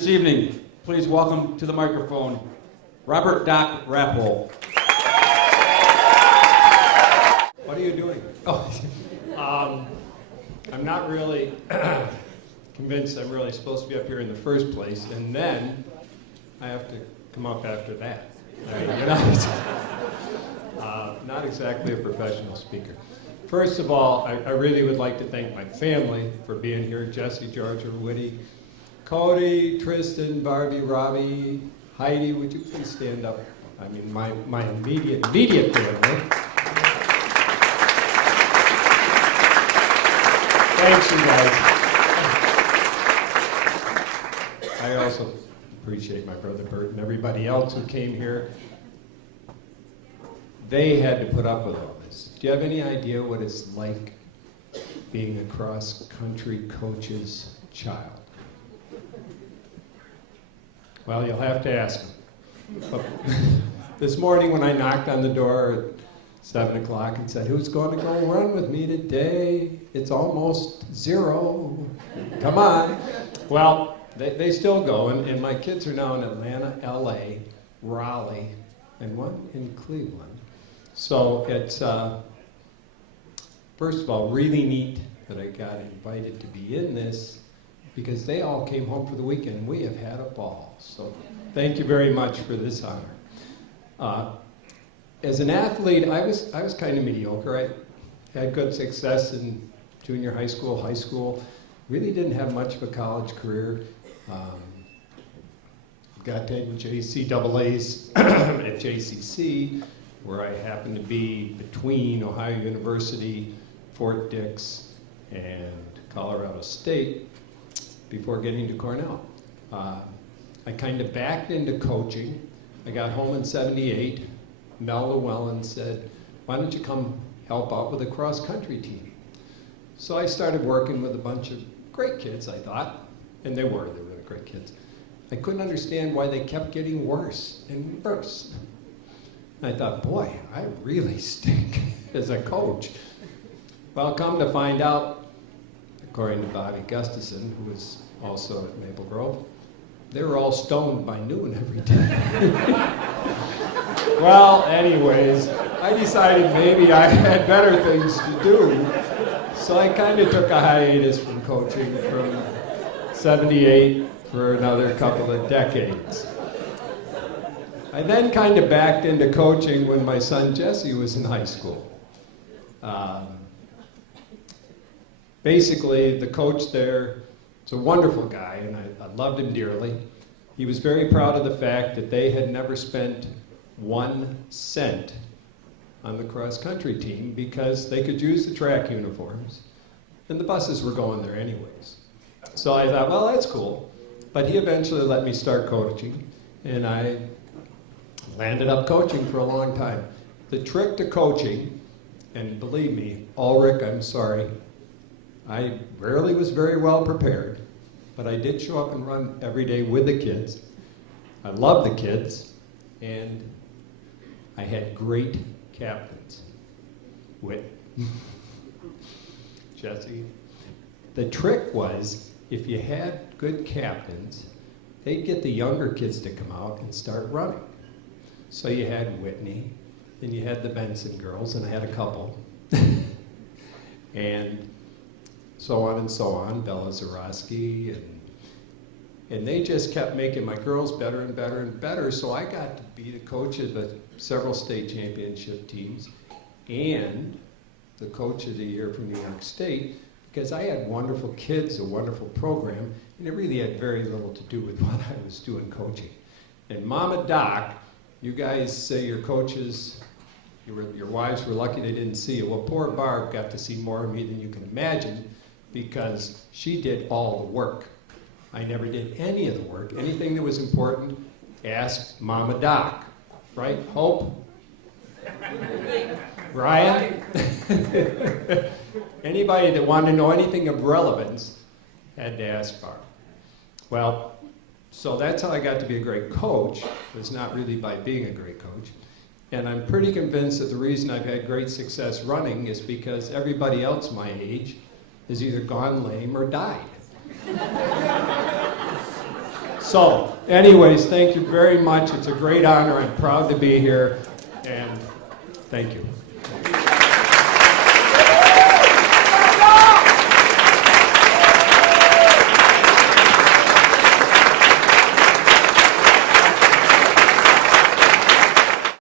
This evening, please welcome to the microphone, Robert Doc Rappole. What are you doing? I'm not really convinced I'm really supposed to be up here in the first place, and then I have to come up after that. Not exactly a professional speaker. First of all, I really would like to thank my family for being here. Jesse, Georgia, Woody, Cody, Tristan, Barbie, Robbie, Heidi, would you please stand up? I mean, my immediate family. Thanks, you guys. I also appreciate my brother Bert and everybody else who came here. They had to put up with all this. Do you have any idea what it's like being a cross-country coach's child? Well, you'll have to ask them. But this morning when I knocked on the door at 7 o'clock and said, "Who's going to go run with me today? It's almost 0. Come on." Well, they still go, and my kids are now in Atlanta, LA, Raleigh, and one in Cleveland. So it's, first of all, really neat that I got invited to be in this, because they all came home for the weekend, and we have had a ball. So thank you very much for this honor. As an athlete, I was kind of mediocre. I had good success in junior high school. Really didn't have much of a college career. Got 10 JCAAs at JCC, where I happened to be between Ohio University, Fort Dix, and Colorado State before getting to Cornell. I kind of backed into coaching. I got home in '78. Mel Llewellyn said, "Why don't you come help out with a cross-country team?" So I started working with a bunch of great kids, I thought, and they were really great kids. I couldn't understand why they kept getting worse and worse. I thought, boy, I really stink as a coach. Well, come to find out, according to Bobby Gustafson, who was also at Maple Grove, they were all stoned by noon every day. Well, anyways, I decided maybe I had better things to do, so I kind of took a hiatus from coaching from '78 for another couple of decades. I then kind of backed into coaching when my son Jesse was in high school. Basically, the coach there is a wonderful guy, and I loved him dearly. He was very proud of the fact that they had never spent 1 cent on the cross-country team because they could use the track uniforms, and the buses were going there anyways. So I thought, well, that's cool. But he eventually let me start coaching, and I landed up coaching for a long time. The trick to coaching, and believe me, Ulrich, I'm sorry, I rarely was very well prepared, but I did show up and run every day with the kids. I loved the kids, and I had great captains. Whit, Jesse. The trick was, if you had good captains, they'd get the younger kids to come out and start running. So you had Whitney, and you had the Benson girls, and I had a couple. And so on, Bella Zarowski, and they just kept making my girls better and better and better, so I got to be the coach of the several state championship teams and the coach of the year from New York State, because I had wonderful kids, a wonderful program, and it really had very little to do with what I was doing coaching. And Mama Doc, you guys say your coaches, your wives were lucky they didn't see you. Well, poor Barb got to see more of me than you can imagine, because she did all the work. I never did any of the work. Anything that was important, ask Mama Doc. Right, Hope? Ryan? Anybody that wanted to know anything of relevance had to ask Barb. Well, so that's how I got to be a great coach, was not really by being a great coach. And I'm pretty convinced that the reason I've had great success running is because everybody else my age has either gone lame or died. So, anyways, thank you very much. It's a great honor. I'm proud to be here, and thank you.